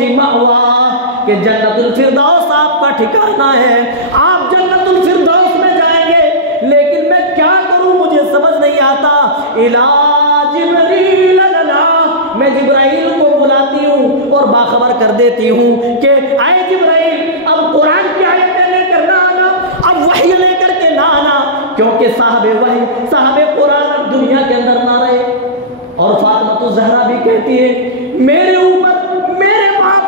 फिरदौसी मअवा, कि जन्नतुल फिरदौस आपका ठिकाना है, आप जन्नतुल फिरदौस में जाएंगे। लेकिन मैं क्या करूं, मुझे समझ नहीं आता। इला जिब्रील लना, मैं जिब्राइल को बुलाती हूं और बाखबर कर देती हूं कि आए जिब्राइल, अब कुरान की आयतें लेकर ना आना, अब वही लेकर के ना आना, क्योंकि साहबे वही साहबे कुरान अब दुनिया के अंदर ना रहे। और फातिमा तो ज़हरा भी कहती है, मेरे ऊपर मेरे बाप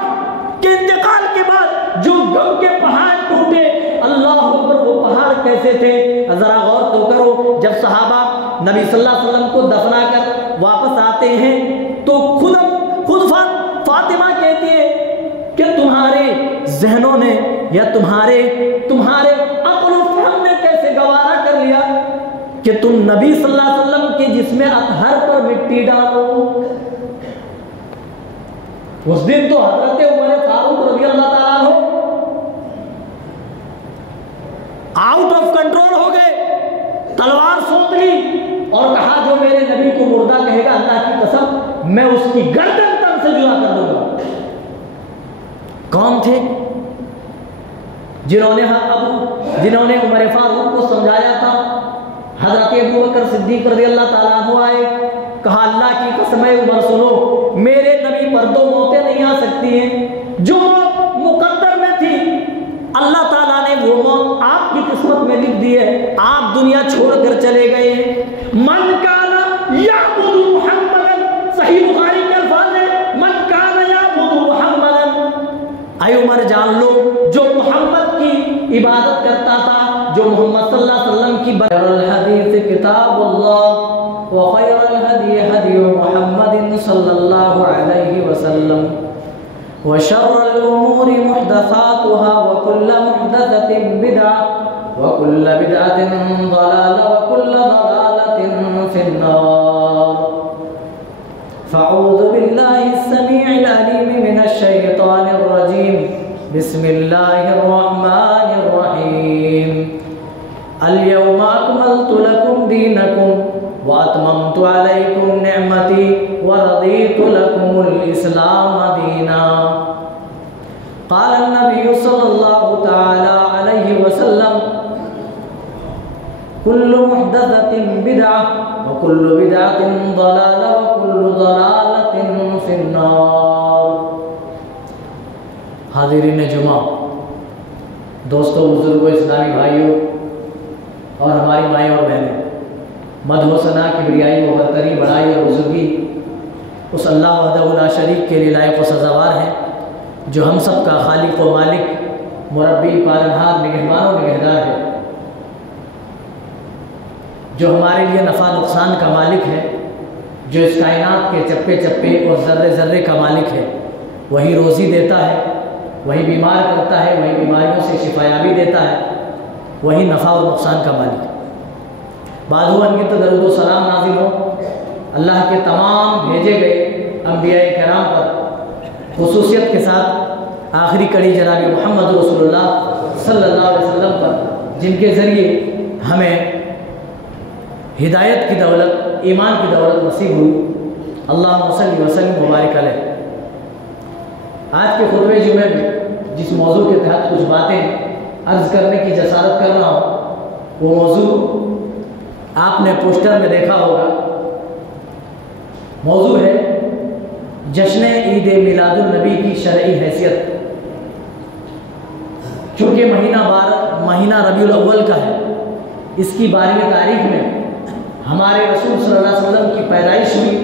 के इंतकाल के बाद जो गम के पहाड़ टूटे, अल्लाह अकबर, वो पहाड़ कैसे थे जरा गौर तो करो। जब सहाबा नबी सल्लल्लाहु अलैहि वसल्लम को दफना कर वापस आते हैं तो खुद फातिमा कहती है कि तुम्हारे जहनों ने या तुम्हारे अक्ल व फहम ने कैसे गवारा कर लिया कि तुम नबी सल्लल्लाहु अलैहि वसल्लम के जिस्म अतहर पर मिट्टी डालो। उस दिन तो हजरत उमर फारूक रज़ी अल्लाह ताला अन्हु आउट ऑफ कंट्रोल हो गए, तलवार सोच ली और कहा जो मेरे नबी को मुर्दा कहेगा, अल्लाह की कसम मैं उसकी गर्दन तन से जुदा कर दूंगा। कौन थे? जिन्होंने उमर फारूक को समझाया था। हजरत अबू बकर सिद्दीक रज़ी अल्लाह ताला अन्हु आए, कहा अल्लाह की कसम है उमर सुनो, मेरे नबी पर दो मौतें नहीं आ सकती हैं, जो मौत मुकद्दर में थी अल्लाह ताला ने वो मौत आपकी किस्मत में लिख दी है, आप दुनिया छोड़कर चले गए हैं। मन काना याबुदु मुहम्मदन, सही बुखारी के अल्फाज है, मन काना याबुदु मुहम्मदन। ऐ उमर जान लो, जो मोहम्मद की इबादत करता था, जो मोहम्मद सल्लल्लाहु अलैहि वसल्लम की खैरुल हदीस किताबुल्लाह व खैरुल हदी हदी मुहम्मदिन सल्लल्लाहु अलैहि वसल्लम व शर्रुल उमूरि मुहदसातुहा व कुल्लु मुहदसतिन बिदअह व कुल्लु बिदअतिन ज़लाला व कुल्लु ज़लालतिन फिन्नार। फ़अऊज़ु बिल्लाहिस समीइल अलीम मिनश शैतानिर रजीम। बिस्मिल्लाहिर रहमानिर रहीम। अल-यौमा अकमलतु लकुम दीनकुम व अतममतु अलैकुम निअमती व रदीतु लकुमुल इस्लाम दीना। क़ाल नबी सल्लल्लाहु तआला अलैहि वसल्लम कुल्लु मुहदसतिन बिदअह व कुल्लु बिदअतिन ज़लाला व कुल्लु ज़लालतिन फिन्नार। हाज़िरीन जुमा, दोस्तों, बुजुर्गों, इस्लामी भाइयों और हमारी माएँ और बहनें, मदह सना किबरियाई व बरतरी, बड़ाई और बुजुर्गी उस अल्लाह वहदहु ला शरीक के लिए लायक व सज़ावार है, जो हम सब का खालिक व मालिक, मुरब्बी, पालनहार, निगहबान और निगहदार है, जो हमारे लिए नफ़ा नुकसान का मालिक है, जो इस कायनात के चप्पे चप्पे और ज़र्रे ज़र्रे का मालिक है। वही रोज़ी देता है, वही बीमार करता है, वही बीमारियों से शिफायाबी देता है, वही नफ़ा और नुकसान का मालिक है। बादुअन की तो दरूद व सलाम नाज़िल हो अल्लाह के तमाम भेजे गए अंबिया किराम पर, खुसूसियत के साथ आखिरी कड़ी जनाब मोहम्मद रसूलुल्लाह सल्लल्लाहु अलैहि वसल्लम पर, जिनके ज़रिए हमें हिदायत की दौलत, ईमान की दौलत नसीब हुई। अल्लाहुम्मा सल्ली व सल्लिम मुबारक अलैह। आज के खुतबे जुमे में जिस मौजू के तहत कुछ बातें अर्ज़ करने की जसारत कर रहा हूँ, वो मौजू आपने पोस्टर में देखा होगा। मौजू है जश्न ईद मिलादुन नबी की शरई हैसियत। चूँकि महीना रबीउल अव्वल का है, इसकी 12वीं तारीख में हमारे रसूल सल्लल्लाहु अलैहि वसल्लम की पैदाइश हुई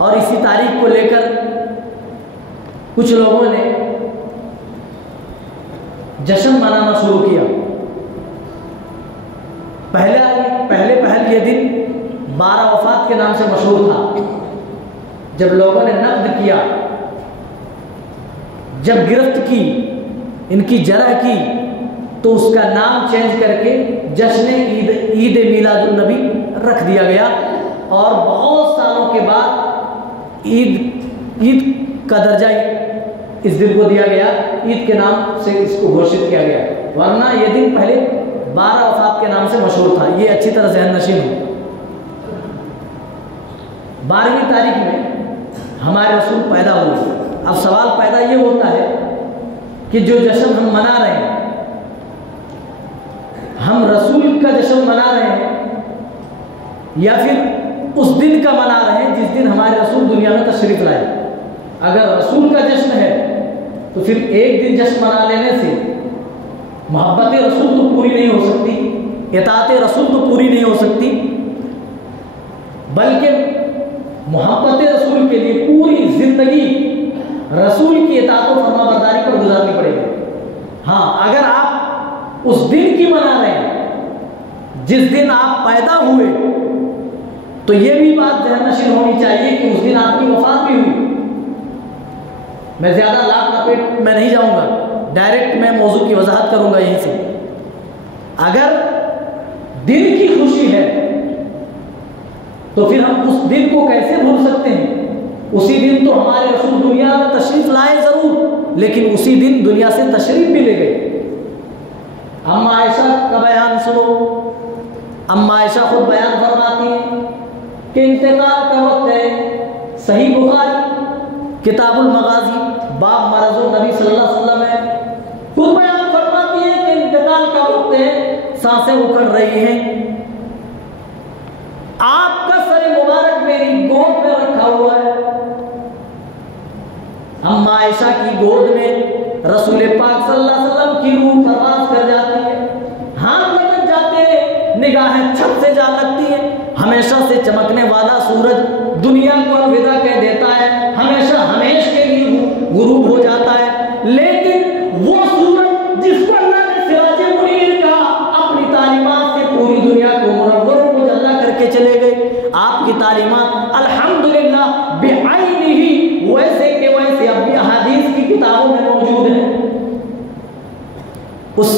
और इसी तारीख को लेकर कुछ लोगों ने जश्न मनाना शुरू किया। पहले ये दिन 12 वफात के नाम से मशहूर था। जब लोगों ने नक़्द किया, जब गिरफ्त की, इनकी जरह की, तो उसका नाम चेंज करके जश्न ईद मिलादुन नबी रख दिया गया और बहुत सालों के बाद ईद का दर्जा इस दिन को दिया गया, ईद के नाम से इसको घोषित किया गया, वरना ये दिन पहले 12 वफात के नाम से मशहूर था। ये अच्छी तरह ज़हन नशीन हो। 12वीं तारीख में हमारे रसूल पैदा हुए अब सवाल पैदा ये होता है कि जो जश्न हम मना रहे हैं, हम रसूल का जश्न मना रहे हैं या फिर उस दिन का मना रहे हैं जिस दिन हमारे रसूल दुनिया में तशरीफ लाए। अगर रसूल का जश्न है तो फिर एक दिन जश्न मना लेने से मोहब्बत रसूल तो पूरी नहीं हो सकती, इताअत रसूल तो पूरी नहीं हो सकती, बल्कि मोहब्बत रसूल के लिए पूरी जिंदगी रसूल की इताअत और फरमाबरदारी पर गुजारनी पड़ेगी। हाँ, अगर आप उस दिन की मना रहे हैं जिस दिन आप पैदा हुए, तो यह भी बात ज़हन नशीन होनी चाहिए कि उस दिन आपकी वफात भी हुई। मैं ज्यादा लाभ लपेट में नहीं जाऊंगा, डायरेक्ट मैं मौजू की वजाहत करूंगा यहीं से। अगर दिन की खुशी है तो फिर हम उस दिन को कैसे भूल सकते हैं? उसी दिन तो हमारे रसूल दुनिया में तशरीफ लाए जरूर, लेकिन उसी दिन दुनिया से तशरीफ भी ले गए। अम्मा आयशा का बयान सुनो। अम्मा आयशा खुद बयान फरमाती है कि इंतकाल का वक्त है। सही बुखारी किताबुल मगाजी बाब मरज़ुन नबी सल्लल्लाहु अलैहि वसल्लम है। खुद बयान फरमाती है कि इंतकाल का वक्त है, सांसें उखड़ रही हैं, आपका सर मुबारक मेरी गोद में रखा हुआ है। अम्मा आयशा की गोद में रसूल पाक सल्लल्लाहु अलैहि वसल्लम की रूह परवाज़ कर जाती है, हाथ लटक जाते हैं, निगाहें छत से जा लगती है। हमेशा से चमकने वाला सूरज दुनिया को अलविदा कह देता है, हमेशा हमेशा के लिए गुरूब हो जाता है। लेकिन वो सूरज जिसको अल्लाह ने सिराज मुनीर का अपनी तालीमात से पूरी दुनिया को मुनव्वर मुजल्ला करके चले गए। आपकी तालीमात अल्हम्दुलिल्लाह बेआइनिही वैसे के वैसे अब भी अहादीस की किताबों में मौजूद है। उस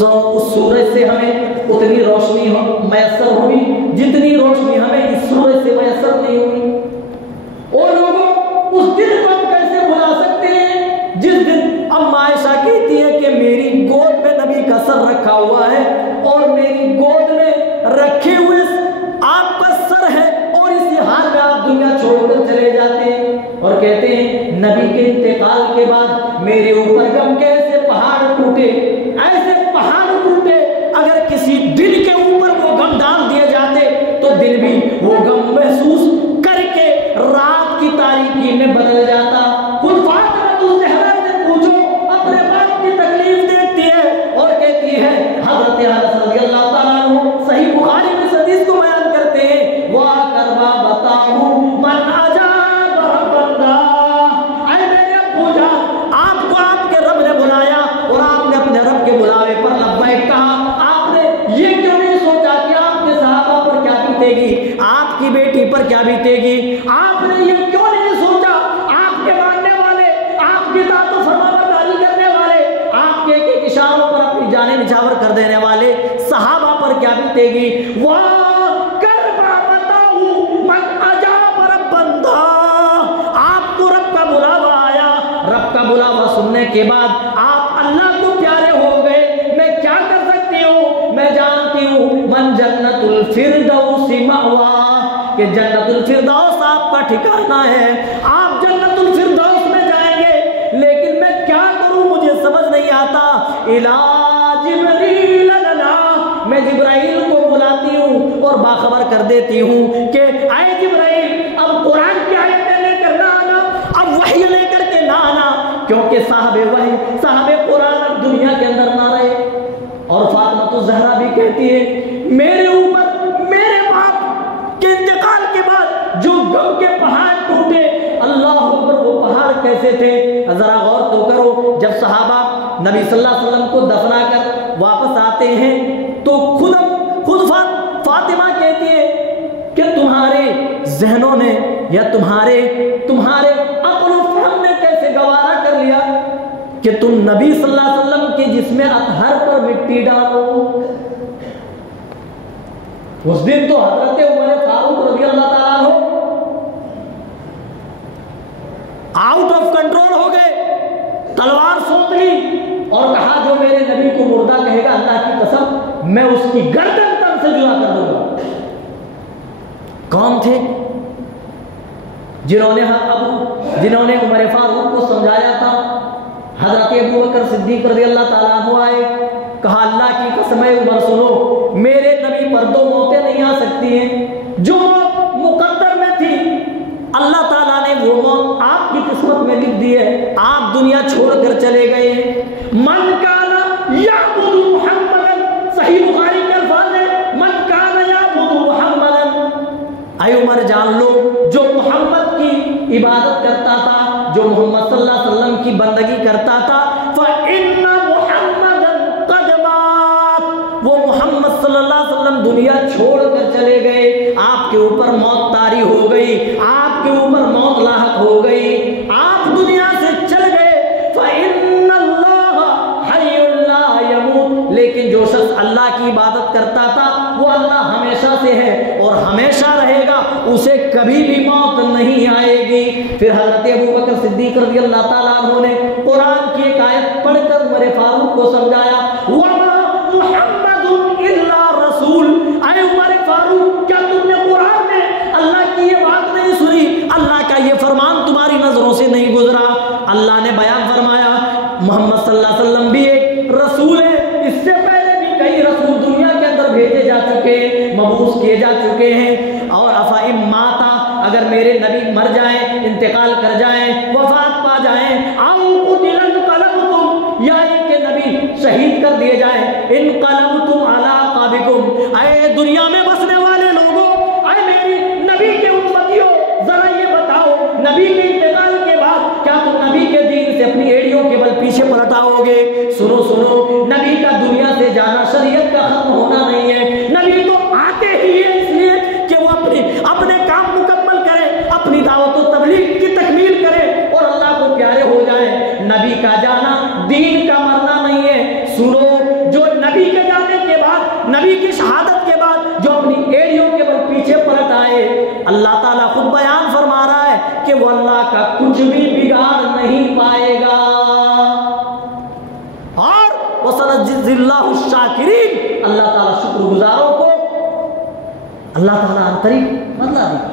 सूरज से हमें उतनी रोशनी मैसर हुई जितनी रोशनी हमें इस सूरज से मैसर नहीं हुई। और लोगों, उस दिन को हम कैसे भुला सकते हैं जिस दिन अम्मा आयशा कहती है कि मेरी गोद में नबी का सर रखा हुआ है और मेरी गोद में रखे हुए आपका सर है और इसी हाल में आप दुनिया छोड़कर चले जाते हैं। और कहते हैं नबी के इंतकाल के बाद मेरे ऊपर गम के ऐसे पहाड़ टूटे, ऐसे पहाड़ टूटे, अगर किसी दिल के ऊपर वो गम डाल दिए जाते तो दिन भी वो गम महसूस करके रात की तारीकी में बदल जाता। खुद फातिमा ज़हरा से पूछो, अपने बाप की तकलीफ देखती है और कहती है, हज़रत अनस रज़ियल्लाहु ताला अन्हु सही बुखारी में हदीस को बयान करते हैं, वा करवा बताऊं मन अजाब रब्बना, ऐ मेरे अब्बू जान, आपको आपके रब ने बुलाया और आपने अपने रब के बुलावे पर लब्बैक कहा। आपने ये क्यों नहीं सोचा कि आपके सहाबा पर क्या बीतेगी, आपकी बेटी पर क्या बीतेगी? आपने ये क्यों नहीं सोचा आपके मानने वाले, आपकी इताअत और फरमाबरदारी करने वाले, आपके एक इशारों पर अपनी जानें निछावर कर देने वाले सहाबा पर क्या बीतेगी? वाह करबा बताऊं मन अजाब रब्बना, आपको रब का बुलावा आया, रब का बुलावा सुनने के बाद आप अल्लाह को प्यारे हो गए। मैं क्या कर सकती हूँ? मैं जानती हूँ मन जन्नतुल फिरदौसी मअवा, कि जन्नतुल फिरदौस आपका ठिकाना है, आप जन्नतुल फिरदौस में जाएंगे। लेकिन मैं क्या करूं, मुझे समझ नहीं आता। इला जिब्रील लना, मैं जिब्राइल को बुलाती हूं और बाखबर कर देती हूं कि आए जिब्राइल, अब कुरान की आयतें लेकर ना आना, अब वही लेकर के ना आना, क्योंकि साहबे वही साहबे कुरान अब दुनिया के अंदर ना रहे। और फातिमा ज़हरा भी कहती है, मेरे ऊपर मेरे बाप के इंतकाल के बाद जो गम के पहाड़ टूटे, अल्लाह अकबर, वो पहाड़ कैसे थे? जरा गौर तो करो। जब सहाबा नबी सल्लल्लाहु अलैहि वसल्लम को दफना कर वापस आते हैं तो खुद फातिमा कहती है कि तुम्हारे जहनों ने या तुम्हारे अक्ल फहम ने कैसे गवारा कर लिया कि तुम नबी सल्लल्लाहु अलैहि वसल्लम के जिस्म अतहर पर मिट्टी डालो। उस दिन तो हजरत उमर फारूक रज़ियल्लाहु ताला अन्हु आउट ऑफ कंट्रोल हो गए, तलवार सोच ली और कहा जो मेरे नबी को मुर्दा कहेगा अल्लाह की कसम मैं उसकी गर्दन तन से जुदा कर दूंगा। कौन थे जिन्होंने उमर फारूक को समझाया था। हजरत अबू बकर सिद्दीक रज़ियल्लाहु ताला अन्हु आए, कहा अल्लाह की कसम है उमर सुनो, मेरे नबी पर दो मौतें नहीं आ सकती हैं, जो मुकद्दर में थी अल्लाह ताला ने वो मौत आपकी किस्मत में लिख दी है, आप दुनिया छोड़कर चले गए। मन काना याबुदु मुहम्मदन, सही बुखारी के अल्फाज है, मन काना याबुदु मुहम्मदन, ऐ उमर जान लो जो मोहम्मद की इबादत करता था, जो मोहम्मद सल्लल्लाहु अलैहि वसल्लम की बंदगी करता था, फ़इन्ना मुहम्मदन क़द मात, वो मोहम्मद सल्लल्लाहु अलैहि वसल्लम दुनिया छोड़कर चले गए, आपके ऊपर मौत तारी हो गई, आपके ऊपर मौत लाहक हो गई, आप दुनिया से चल गए। फ़इन्नल्लाह हय्युन ला यमूत, लेकिन जो शख्स अल्लाह की इबादत करता था वो अल्लाह हमेशा से है और हमेशा रहेगा, उसे कभी भी मौत नहीं आएगी। फिर हजरत अबू बकर सिद्दीक रज़ियल्लाहु ताला अन्हु ने कुरान की एक आयत पढ़कर उमर फारूक को समझाया, वमा मुहम्मदुन इल्ला रसूल, ऐ उमर फारूक क्या तुमने कुरान में अल्लाह की ये बात नहीं सुनी, अल्लाह का ये फरमान तुम्हारी नजरों से नहीं गुजरा? अल्लाह ने बयान फरमाया मोहम्मद सल्लल्लाहु अलैहि वसल्लम भी एक रसूल है, इससे पहले भी कई रसूल दुनिया के अंदर भेजे जा चुके हैं, मबूस किए जा चुके हैं। और अफ़इन माता, अगर मेरे नबी मर जाएं, इंतकाल कर जाएं, वफात पा जाएं, आओ कुतिलन कलबतुम, या इनके नबी शहीद कर दिए जाएं, इन कलबतुम अला अक़ाबिकुम, ऐ दुनिया में बसने वाले लोगों, ऐ मेरी नबी के उम्मतियों, जरा ये बताओ नबी के इंतकाल के बाद क्या तुम नबी के दीन से अपनी एड़ियों के बल पीछे पलटाओगे? सुनो सुनो, नबी का दुनिया से जाना शरीयत का खत्म होना नहीं है, नबी तो आते ही है इसलिए कि वो अपने काम मुकम्मल करें, अपनी दावत और तबलीग की तकमील करें और अल्लाह को प्यारे हो जाए। नबी का जाना दीन का मरना नहीं है। सुनो, जो नबी के जाने के बाद, नबी की शहादत के बाद जो अपनी एड़ियों के बल पीछे पलट आए, अल्लाह ताला खुद बयान फरमा रहा है कि वो अल्लाह का कुछ भी बिगाड़ नहीं पाएगा। और वसनजिल्लाहु शाकिरीन, अल्लाह ताला शुक्रगुजारों को अल्लाह ताला आंतरिक बदला देगा,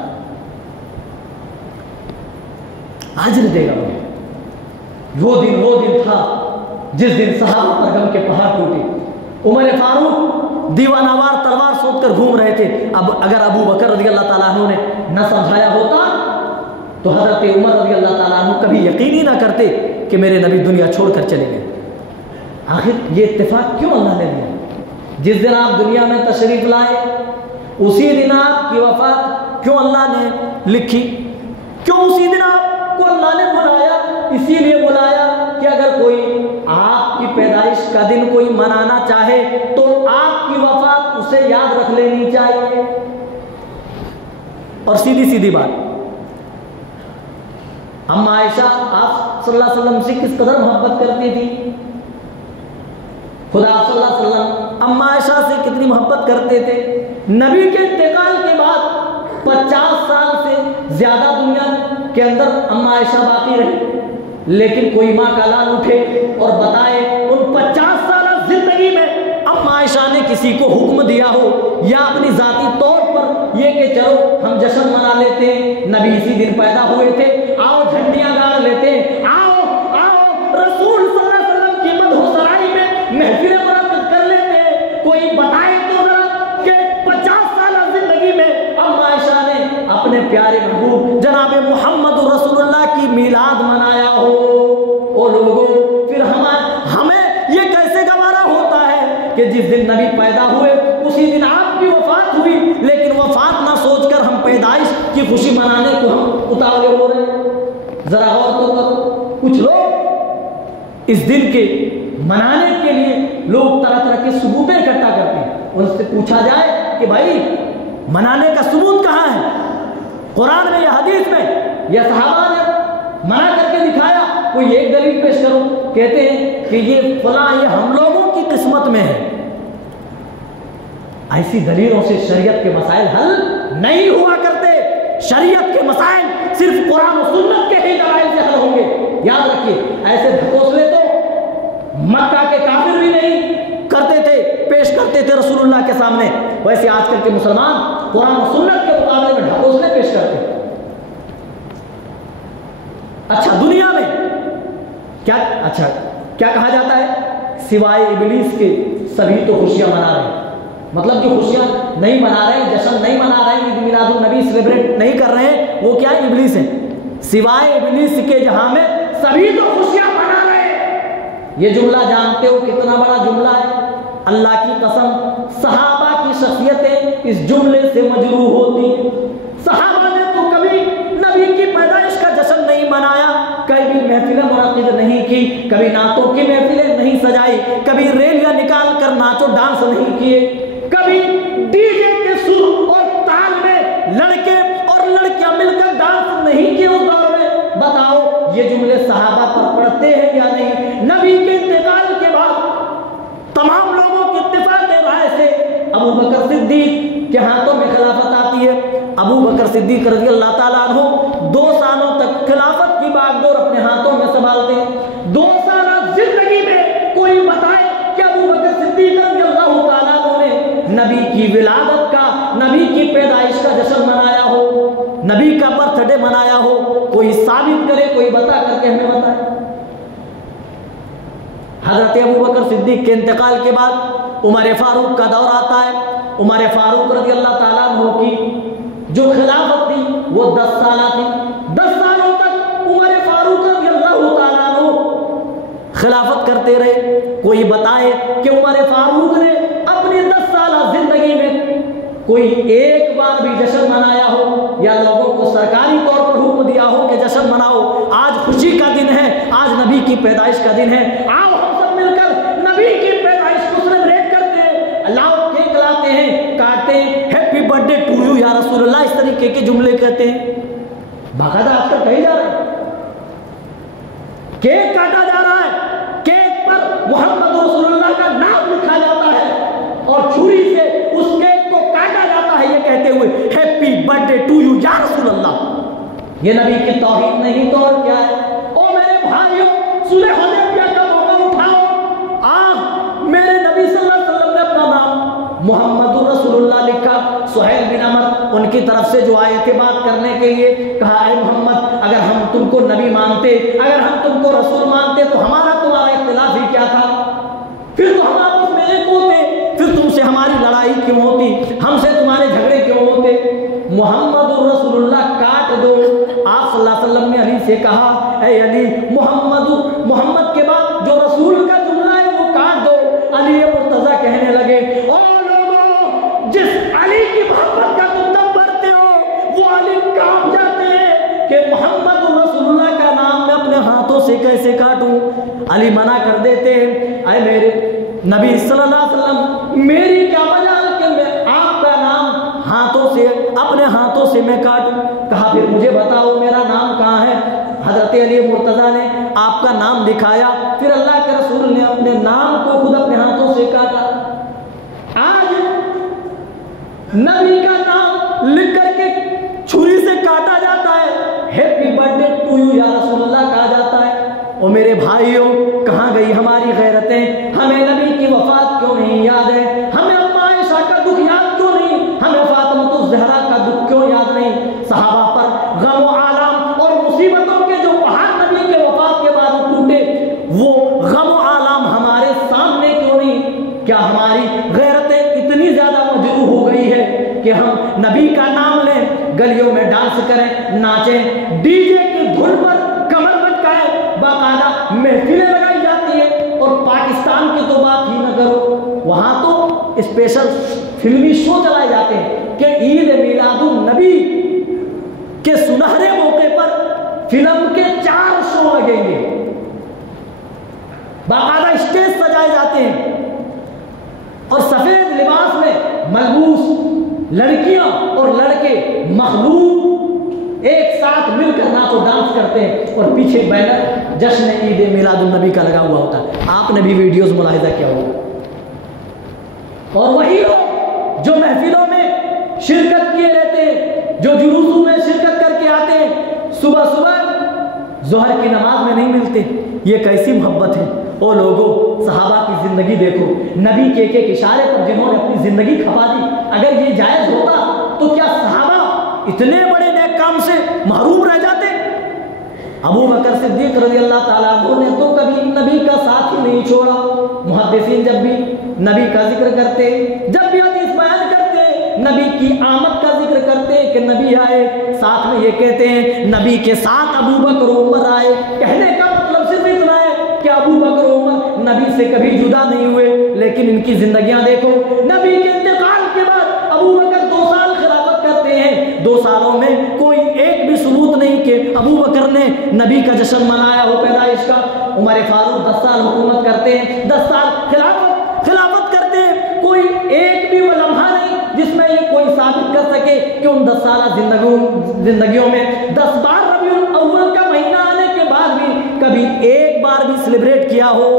अजर देगा उन्हें। वो दिन था जिस दिन सहाबा पर गम के पहाड़ टूटे। उमर फारूक दीवानावार तलवार सोचकर घूम रहे थे। अब अगर अबू बकर रज़ियल्लाहु ताला अन्हु ने न समझाया होता तो हजरत उमर रज़ियल्लाहु ताला अन्हु कभी यकीन ही ना करते कि मेरे नबी दुनिया छोड़कर चले गए। आखिर ये इत्तेफाक क्यों अल्लाह ने दिया? जिस दिन आप दुनिया में तशरीफ लाए उसी दिन आपकी वफात क्यों अल्लाह ने लिखी? क्यों उसी दिन आपको अल्लाह ने बुलाया? इसीलिए बुलाया कि अगर कोई आपकी पैदाइश का दिन कोई मनाना चाहे तो आपकी वफात उसे याद रख लेनी चाहिए। और सीधी सीधी बात, अम्मा आयशा आप सल्लल्लाहु अलैहि वसल्लम से किस कदर मोहब्बत करती थी? खुदा सल्लल्लाहु अलैहि वसल्लम अम्मा आयशा से कितनी मोहब्बत करते थे? नबी के इंतकाल के बाद 50 साल से ज्यादा दुनिया के अंदर अम्मा आयशा बाकी रही, लेकिन कोई माँ का लाल उठे और बताए उन 50 साल जिंदगी में अम्मा आयशा ने किसी को हुक्म दिया हो या अपनी जाती तौर पर ये कि चलो हम जश्न मना लेते हैं, नबी इसी दिन पैदा हुए थे, आओ झंडियां गाड़ लेते हैं, आओ रसूल सल्लल्लाहु अलैहि वसल्लम की मदहोसराई में महफिल मुनक्किद कर लेते हैं, कोई बताए तो जरा कि 50 साल जिंदगी में अम्मा आयशा ने अपने प्यारे महबूब जनाब मोहम्मद रसूलुल्लाह की मिलाद मनाया हो। ओ लोगों, फिर हमें ये कैसे गवारा होता है कि जिस दिन नबी पैदा हुए उसी दिन आपकी वफात हुई, लेकिन वफात ना सोचकर हम पैदाइश की खुशी मनाने को हम उतावले हो रहे हैं। जरा और तो करो, कुछ लोग इस दिन के मनाने के लिए लोग तरह तरह के सबूत इकट्ठा करते हैं। उनसे पूछा जाए कि भाई मनाने का सबूत कहाँ है? कुरान में या हदीस में या सहाबा ने मना करके दिखाया? कोई एक दलील पेश करो। कहते हैं कि ये फला, ये हम लोगों की किस्मत में है। ऐसी दलीलों से शरीयत के मसाइल हल नहीं हुआ करते। शरीयत के मसाइल सिर्फ कुरान और सुन्नत के ही दलाइल से हल होंगे। याद रखिए, ऐसे ढकोसले तो मक्का के काफिर भी नहीं करते थे, पेश करते थे रसूलुल्लाह के सामने। वैसे आजकल के मुसलमान कुरान और सुन्नत के मुकाबले में ढकोसले पेश करते हैं। अच्छा क्या कहा जाता है, सिवाय इबलीस के सभी तो खुशियां मना रहे हैं। मतलब जो खुशियां नहीं मना रहे, जश्न नहीं मना रहे, ईद मिलादुन नबी सेलिब्रेट नहीं कर रहे हैं, वो क्या है, इबलीस है। सिवाय इबलीस के जहां में सभी तो खुशियां मना रहे हैं। ये जुमला जानते हो कितना बड़ा जुमला है? अल्लाह की कसम, सहाबा की शख्सियतें इस जुमले से मजरूह होती हैं। सहाबा ने तो कभी नबी की पैदाइश का जश्न नहीं मनाया, कभी महफिलें मुनक़िद नहीं की, कभी नातों की महफिलें नहीं सजाई, कभी रैलियां निकाल कर नाचो डांस नहीं किए, कभी डीजे के सुर और ताल में लड़के और लड़कियां मिलकर डांस नहीं किए उस दौर में। बताओ ये जुमले सहाबा पर पड़ते हैं या नहीं? नबी के इंतकाल के बाद तमाम लोगों की इत्तिफाक राय से अबू बकर सिद्दीक के हाथों में खिलाफत आती है। अबू बकर सिद्दीक रज़ी अल्लाह ताला अन्हु 2 सालों तक खिलाफत की बागडोर अपने हाथों में संभालते हैं। 2 साल जिंदगी में कोई बताए कि अबू बकर सिद्दीक रज़ी अल्लाह ताला अन्हु ने नबी की विलादत का, नबी की पैदाइश का जश्न मनाया हो, नबी का बर्थडे मनाया हो? कोई साबित करे, कोई बता करके हमें बताए। हजरत अबू बकर सिद्दीक के इंतकाल के बाद उमर फारूक का दौर आता है। उमर फारूक रज़ी अल्लाह ताला अन्हु की जो खिलाफत थी वो 10 साल थी। 10 सालों तक उमर फारूक रज़ी अल्लाह ताला अन्हु खिलाफत करते रहे। कोई बताए कि उमर फारूक ने अपनी 10 साल जिंदगी में कोई एक बार भी जश्न मनाया हो, या लोगों को सरकारी तौर पर हुक्म दिया हो कि जश्न मनाओ, आज खुशी का दिन है, आज नबी की पैदाइश का दिन है, आओ हम सब मिलकर नबी की पैदाइश को सेलिब्रेट करते हैं, लाओ केक लाते हैं, काटते हैं, हैप्पी बर्थडे टू यू या रसूलुल्लाह, इस तरीके के जुमले कहते हैं। बाकायदा आजकल कही जा रहा है, केक काटा जा रहा है, केक पर मोहम्मद रसूलुल्लाह का नाम लिखा जाता है और छुरी से उस केक को काटा जाता है, ये कहते हुए हैप्पी बर्थडे टू यू या रसूलुल्लाह। ये नबी की तौहीद नहीं तो और क्या है? ओ मेरे भाइयों, सुलह हुदैबिया का मौका उठाओ, आप मेरे नबी सल्लल्लाहु अलैहि वसल्लम ने अपना नाम मोहम्मद रसूलुल्लाह लिखा। सुहैल बिन अमर उनकी तरफ से जो आए थे बात करने के लिए, कहा ऐ मोहम्मद, अगर हम तुमको नबी मानते, अगर हम तुमको रसूल मानते तो हमारा तुम्हारा इख्तिलाफ ही क्या था? फिर तो हम आपस में एक होते, फिर तुमसे हमारी लड़ाई क्यों होती, हमसे तुम्हारे झगड़े क्यों होते? मोहम्मद रसूलुल्लाह काट दो। आप सल्लल्लाहु अलैहि वसल्लम ने अली से कहा, ऐ अली, मोहम्मद के बाद जो रसूल का जुमला है वो काट दो। अली मुर्तजा कहने लगे, ओ लोगों, जिस अली की मोहब्बत का तुम दम भरते हो वो अली कांप जाते हैं कि मोहम्मद रसूलुल्लाह का नाम मैं अपने हाथों से कैसे काटूं? अली मना कर देते हैं, ऐ मेरे नबी सल्लल्लाहु अलैहि वसल्लम, मेरी क्या मजाल कि मैं आपका नाम हाथों से, अपने हाथों से मैं काटूं? कहा फिर मुझे बताओ मेरा नाम कहाँ है? हजरत अली मुर्तजा ने आपका नाम दिखाया, फिर अल्लाह के रसूल ने अपने नाम को खुद अपने हाथों से काटा। आज नबी का नाम लिख करके छुरी से काटा जाता है, हैप्पी बर्थडे टू यू या रसूलुल्लाह कहा जाता है। और मेरे भाइयों, कहाँ गई हमारी गैरतें? हमें नबी की वफात क्यों नहीं याद है? हमें अम्मा आयशा का दुख याद क्यों नहीं? हमें फातिमा ज़हरा का दुख क्यों याद नहीं? सहाबा पर गम और आलम और मुसीबतों के जो पहाड़ नबी के वफात के बाद टूटे, वो गम और आलम हमारे सामने क्यों नहीं? क्या हमारी गैरतें इतनी ज्यादा मजरूह हो गई है कि हम नबी का नाम लें, गलियों में डांस करें, नाचें, डीजे की धुन पर कमर लटकाएं, बाकायदा महफिलें लगाई जाती है? और पाकिस्तान की तो बात ही न करो, वहां तो स्पेशल फिल्मी शो चलाए जाते हैं कि ईद मिलादुन नबी के सुनहरे मौके पर फिल्म के 4 शो लगेंगे, बाकायदा स्टेज सजाए जाते हैं और सफेद लिबास में मलबूस लड़कियां और लड़के मखलूक एक साथ मिलकर नाचो डांस करते हैं और पीछे बैनर जश्न ईद मिलादुन नबी का लगा हुआ होता है। आपने भी वीडियोस मुलाहिजा किया होगा। और वही लोग जो महफिलों में शिरकत किए रहते हैं, जो जुलूसों में शिरकत करके आते हैं, सुबह सुबह जोहर की नमाज में नहीं मिलते। ये कैसी मोहब्बत है? ओ लोगों, सहाबा की जिंदगी देखो, नबी के एक इशारे पर जिन्होंने अपनी जिंदगी खपा दी। अगर ये जायज होता तो क्या सहाबा इतने बड़े नेक काम से महरूम रह जाते? अबू बकर सिद्दीक रज़ियल्लाहु ताला अन्हु ने तो कभी नबी का साथ ही नहीं छोड़ा। मुहद्दिसीन जब भी नबी का जिक्र करते, जब भी हदीस बयान करते, नबी की आमद का जिक्र करते कि नबी आए, साथ में ये कहते हैं नबी के साथ अबू बकर उमर आए। कहने का मतलब सिर्फ इतना है कि अबू बकर उमर नबी से कभी जुदा नहीं हुए, लेकिन इनकी जिंदगियां देखो। नबी के इंतकाल के बाद अबू बकर 2 साल खिलाफत करते हैं। 2 सालों में कोई एक भी सबूत नहीं कि अबू बकर ने नबी का जश्न मनाया हो पैदाइश का। उमर फारूक 10 साल हुकूमत करते हैं, 10 साल खिलाफत करते हैं। कोई एक भी वो लम्हा नहीं जिसमें ये कोई साबित कर सके कि उन 10 साल जिंदगियों में 10 बार रबीउल अव्वल का महीना आने के बाद भी कभी एक बार भी सेलिब्रेट किया हो।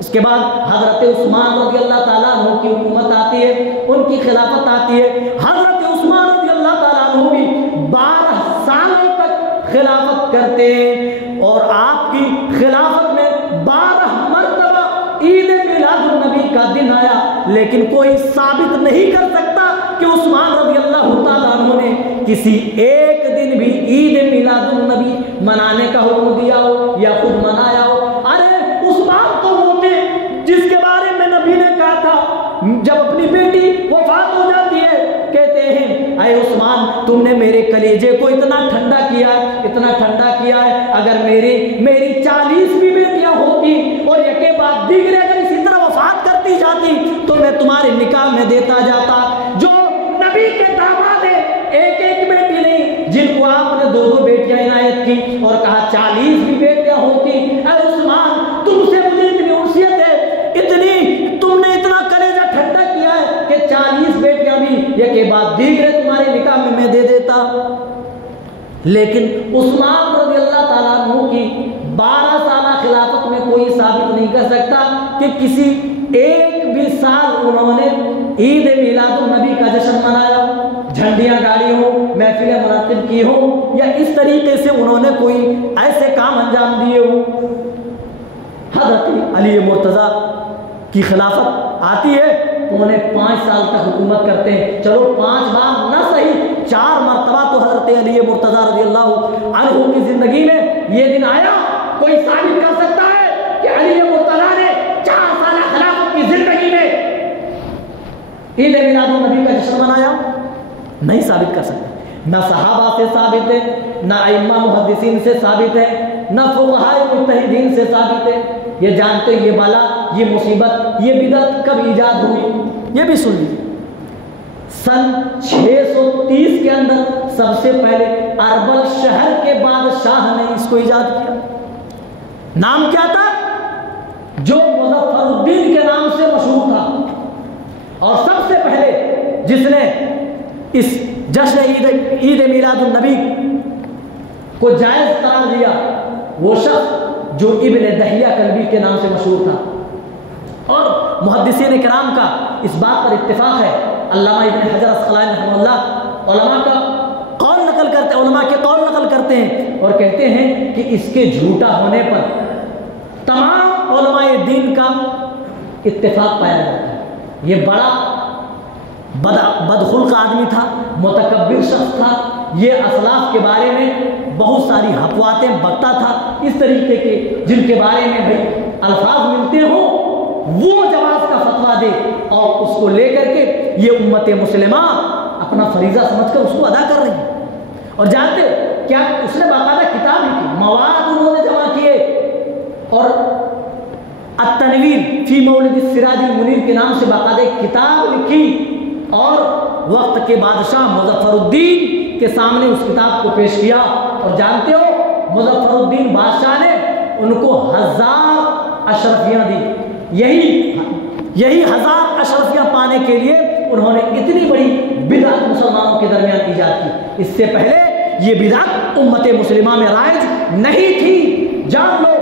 उसके बाद हजरत उस्मान रज़ियल्लाहु ताला अन्हु की हुकूमत आती है, उनकी खिलाफत आती है। हजरत उस्मान रज़ियल्लाहु ताला अन्हु भी 12 सालों तक खिलाफत करते हैं और आपकी खिलाफत में 12 मरतबा ईद मिलादुन नबी का दिन आया, लेकिन कोई साबित नहीं कर सकता कि उस्मान रज़ियल्लाहु ताला अन्हु ने किसी एक दिन भी ईद मिलादुन नबी मनाने का हुक्म दिया हो या खुद मनाया हो। अरे उस्मान तो होते जिसके बारे में नबी ने कहा था जब अपनी बेटी वफात हो जाती है, कहते हैं अरे उस्मान तुमने मेरे कलेजे को इतना ठंडा किया है, इतना ठंडा किया है। अगर मेरी 40 भी बेटियां होती और एक के बाद दीगरे अगर इसी तरह वफात करती जाती तो मैं तुम्हारे निकाह में देता जाता। जो नबी के दामाद है, एक बेटी नहीं, जिनको आपने 2 बेटियां इनायत की और कहा 40 भी बेटियां होती। अरे उस्मान तुमसे मुझे इतनी उर्सियत है, इतनी तुमने इतना कलेजा ठंडा किया है कि 40 बेटियां भी एक के बाद दीगरे तुम्हारे निकाह में मैं दे देता। लेकिन उस्मान रज़ियल्लाहु ताला अन्हु की 12 साल खिलाफत में कोई साबित नहीं कर सकता कि किसी एक भी साल उन्होंने ईद मिलादुन नबी का जश्न मनाया, झंडियां गाड़ी हो, महफिलें मुनक़िद की हो या इस तरीके से उन्होंने कोई ऐसे काम अंजाम दिए हो। हज़रत अली मुर्तज़ा की खिलाफत आती है, उन्होंने 5 साल तक हुकूमत करते हैं। चलो 5 बार ना सही, 4 मरतबा तो हज़रत अली मुर्तज़ा रज़ियल्लाहु अन्हु की जिंदगी में ये दिन आया। कोई साबित कर सकता है कि अली मुर्तज़ा ने 4 साल खिलाफत की जिंदगी में ईद मिलादुन नबी का जश्न मनाया? नहीं साबित कर सकते। ना सहाबा से साबित है, ना अइम्मा मुहद्दिसीन से साबित है, ना फुक़हाए मुज्तहिदीन से साबित है। ये जानते ये बला, ये मुसीबत, ये बिदअत कब ईजाद हुई ये भी सुन लीजिए। सन 630 के अंदर सबसे पहले अरबल शहर के बादशाह ने इसको ईजाद किया। नाम क्या था? जो मुज़फ़्फ़रुद्दीन के नाम से मशहूर था। और सबसे पहले जिसने इस जश्न ईद मिलादुन नबी को जायज करार दिया वो शख्स जो इब्न दहिया कल्बी के नाम से मशहूर था। और मुहद्दिसीन किराम का इस बात पर इत्तिफाक है, अल्लामा इब्न हजर अस्क़लानी रहमतुल्लाह उलमा का कौल नकल करते हैं, उलमा के कौल नकल करते हैं और कहते हैं कि इसके झूठा होने पर तमाम उलमाए दीन का इत्तिफाक पाया जाता है। ये बड़ा बदखुल्क आदमी था, मुतकब्बिर शख्स था। ये असलाफ के बारे में बहुत सारी हफ़वातें बकता था, इस तरीके के जिनके बारे में भाई अल्फाज मिलते हो वो जवाब का फतवा दे और उसको लेकर के ये उम्मत मुस्लिमा अपना फरीज़ा समझकर उसको अदा कर रही है। और जानते हो क्या उसने बाकायदा किताब लिखी, मवाद उन्होंने जमा किए और अत-तनवीर फी मौलिद सिराजुल मुनीर के नाम से बाकायदा एक किताब लिखी और वक्त के बादशाह मुज़फ़्फ़रुद्दीन के सामने उस किताब को पेश किया। और जानते हो मुज़फ़्फ़रुद्दीन बादशाह ने उनको 1000 अशरफियाँ दी। यही 1000 अशरफियाँ पाने के लिए उन्होंने इतनी बड़ी बिदअत मुसलमानों के दरमियान ईजाद की। इससे पहले ये बिदअत उम्मत मुस्लिमा में राइज नहीं थी। जान लो,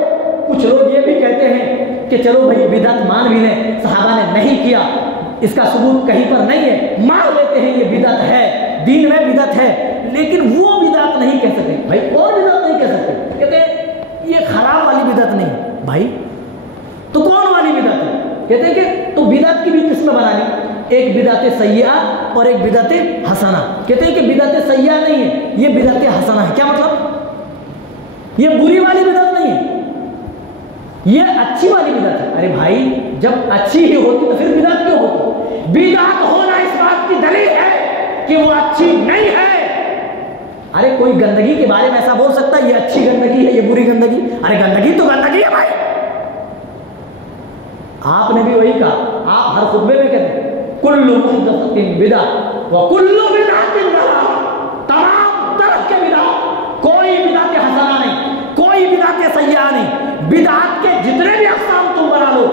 कुछ लोग ये भी कहते हैं कि चलो भाई बिदअत मान भी लें, सहाबा ने नहीं किया, इसका सबूत कहीं पर नहीं है, मान लेते हैं ये बिदअत है, दीन में बिदअत है, लेकिन वो बिदअत नहीं कह सकते भाई, और बिदअत नहीं कह सकते। कहते ये खराब वाली बिदअत नहीं भाई, तो कौन वाली बिदअत है? कहते हैं कि तो बिदअत की भी किस्में बना ली, एक बिदअत सय्या और एक बिदअत हसना। कहते हैं कि बिदअत सय्या नहीं है, ये बिदअत हसना है। क्या मतलब? ये बुरी वाली बिदअत नहीं है, ये अच्छी वाली बिदअत है। अरे भाई, जब अच्छी ही होती तो फिर बिदअत क्यों होती? बिदअत होना इस बात की दलील है कि वो अच्छी नहीं है। अरे कोई गंदगी के बारे में ऐसा बोल सकता है ये अच्छी गंदगी है, ये बुरी गंदगी? अरे गंदगी तो गंदगी है भाई। आपने भी वही कहा, आप हर खुतबे में कहते हैं कुल्लु मुहदसतिन बिदअह व कुल्लु बिदअतिन दलाला। तमाम तरह के बिदअत, कोई बिदअत हसना नहीं, कोई बिदअत सय्या नहीं, बिदअत के जितने भी अक़साम तुम बना लो,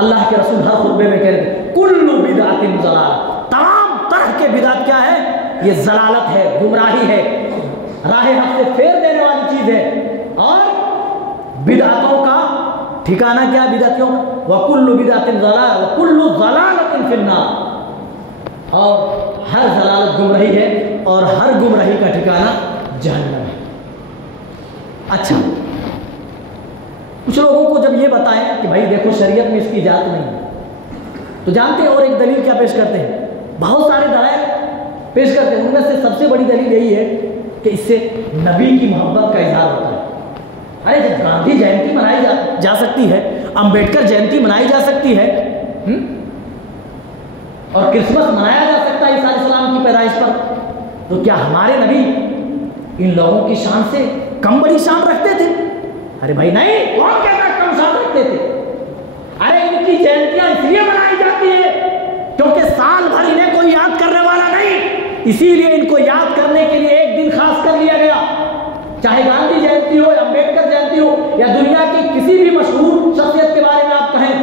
अल्लाह के रसूल हर खुतबे में कहते हैं कुल्लु बिदअतिन दलाला। तमाम तरह के बिदअत क्या है? ये जलालत है, गुमराही है, राह हक से फेर देने वाली चीज है। और बिदअतों का ठिकाना क्या है? बिदअतियों का वकुल्लु बिदअतिन ज़लाला वकुल्लु ज़लालतिन फिन्नार। और हर ज़लालत गुमराही है और हर गुमराही का ठिकाना जहन्नम है। अच्छा, कुछ लोगों को जब ये बताएं कि भाई देखो शरीयत में इसकी इजाज़त नहीं है, तो जानते हैं और एक दलील क्या पेश करते हैं? बहुत सारे दलाइल पेश करते हैं, उनमें से सबसे बड़ी दलील यही है कि इससे नबी की मोहब्बत का इजहार होता है। अरे जब गांधी जयंती मनाई जा सकती है, अंबेडकर जयंती मनाई जा सकती है, और क्रिसमस मनाया जा सकता है ईसा अलैहिस्सलाम की पैदाइश पर, तो क्या हमारे नबी इन लोगों की शान से कम बड़ी शान रखते थे? अरे भाई नहीं, कौन कहता है कम शान रखते थे? अरे इनकी जयंतियां इसलिए मनाई जाती है क्योंकि साल भर इन्हें कोई याद करने वाला नहीं, इसीलिए इनको याद करने के लिए एक दिन खास कर लिया गया। चाहे गांधी जयंती हो या अंबेडकर जयंती हो या दुनिया की किसी भी मशहूर शख्सियत के बारे में आप कहें,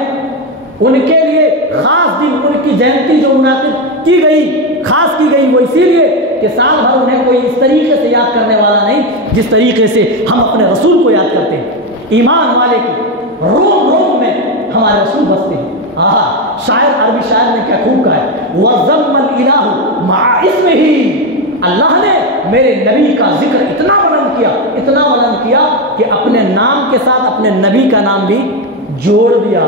उनके लिए खास दिन, उनकी जयंती जो मुनाकिब की गई, खास की गई, वो इसीलिए कि साल भर उन्हें कोई इस तरीके से याद करने वाला नहीं जिस तरीके से हम अपने रसूल को याद करते हैं। ईमान वाले की रोम रोम में हमारे रसूल बसते हैं। आहा, शायर, अरबी शायर ने क्या खूब कहा है, वज़म्मल इलाहु मा इस्मिही। अल्लाह ने मेरे नबी का जिक्र इतना बुलंद किया कि अपने नाम के साथ अपने नबी का नाम भी जोड़ दिया।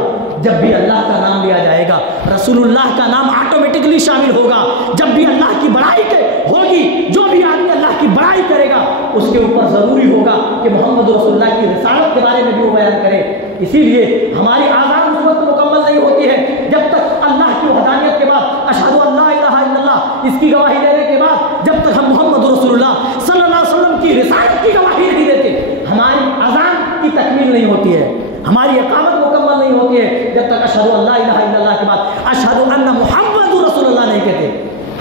जब भी अल्लाह का नाम लिया जाएगा, रसूलुल्लाह का नाम ऑटोमेटिकली शामिल होगा। जब भी अल्लाह की बड़ाई होगी, जो भी आदमी अल्लाह की बड़ाई करेगा उसके ऊपर जरूरी होगा कि मोहम्मद रसूलुल्लाह की रिसालत के बारे में भी वो बयान करे। इसीलिए हमारी आज़ान उस वक्त मुकम्मल नहीं होती है जब तक अल्लाह की वहदानियत के बाद, अशहदु अल्ला इलाहा इल्लल्लाह, इसकी गवाही देने के बाद, जब तक हम मोहम्मद रसूलुल्लाह सल्लल्लाहु अलैहि वसल्लम की रिसालत की गवाही नहीं देते, हमारी अज़ान की तकमील नहीं होती है, हमारी इकामत मुकम्मल नहीं होती है जब तक अशहदु अल्ला इलाहा इल्लल्लाह के बाद अशहदु अन्ना मुहम्मदुर रसूलुल्लाह नहीं कहते।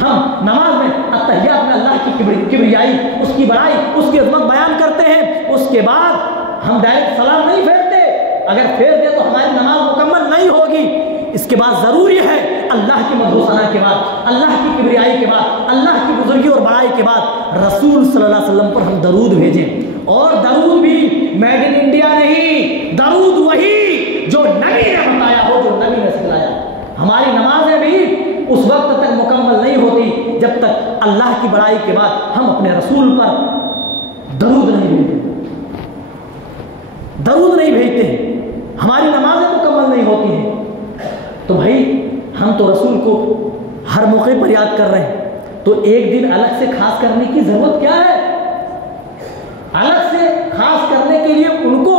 हम नमाज में अत्तहियात में अल्लाह की किबरियाई, उसकी बड़ाई, उसकी अज़मत बयान करते हैं, उसके बाद हम डायरेक्ट सलाम नहीं फेरते। अगर फेर दे तो हमारी नमाज मुकम्मल नहीं होगी। इसके बाद ज़रूरी है अल्लाह की मदहुसना के बाद, अल्लाह की किबरियाई के बाद, अल्लाह की बुजुर्गी और बड़ाई के बाद रसूल सल्लल्लाहु अलैहि वसल्लम पर हम दरूद भेजें। और दरूद भी मेड इन इंडिया नहीं, दरूद वही जो नबी ने बताया हो, जो नबी ने सिखलाया। हमारी नमाजें भी उस वक्त तक मुकम्मल नहीं होती जब तक अल्लाह की बड़ाई के बाद हम अपने रसूल पर दरूद नहीं भेजते, दरूद नहीं भेजते, हमारी नमाजें मुकम्मल नहीं होती हैं। तो भाई हम तो रसूल को हर मौके पर याद कर रहे हैं, तो एक दिन अलग से खास करने की जरूरत क्या है? अलग से खास करने के लिए उनको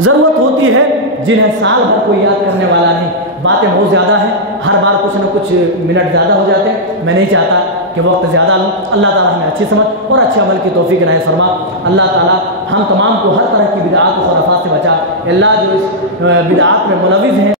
जरूरत होती है जिन्हें साल भर कोई याद करने वाला नहीं। बातें बहुत ज़्यादा हैं, हर बार कुछ न कुछ मिनट ज़्यादा हो जाते हैं। मैं नहीं चाहता कि वक्त ज़्यादा लूँ। अल्लाह ताला हमें अच्छी समझ और अच्छे अमल की तौफीक इनायत फरमा। अल्लाह ताला हम तमाम को हर तरह की बिदअत और खुराफात से बचा। अल्लाह जो इस बिदअत में मुलविज़ हैं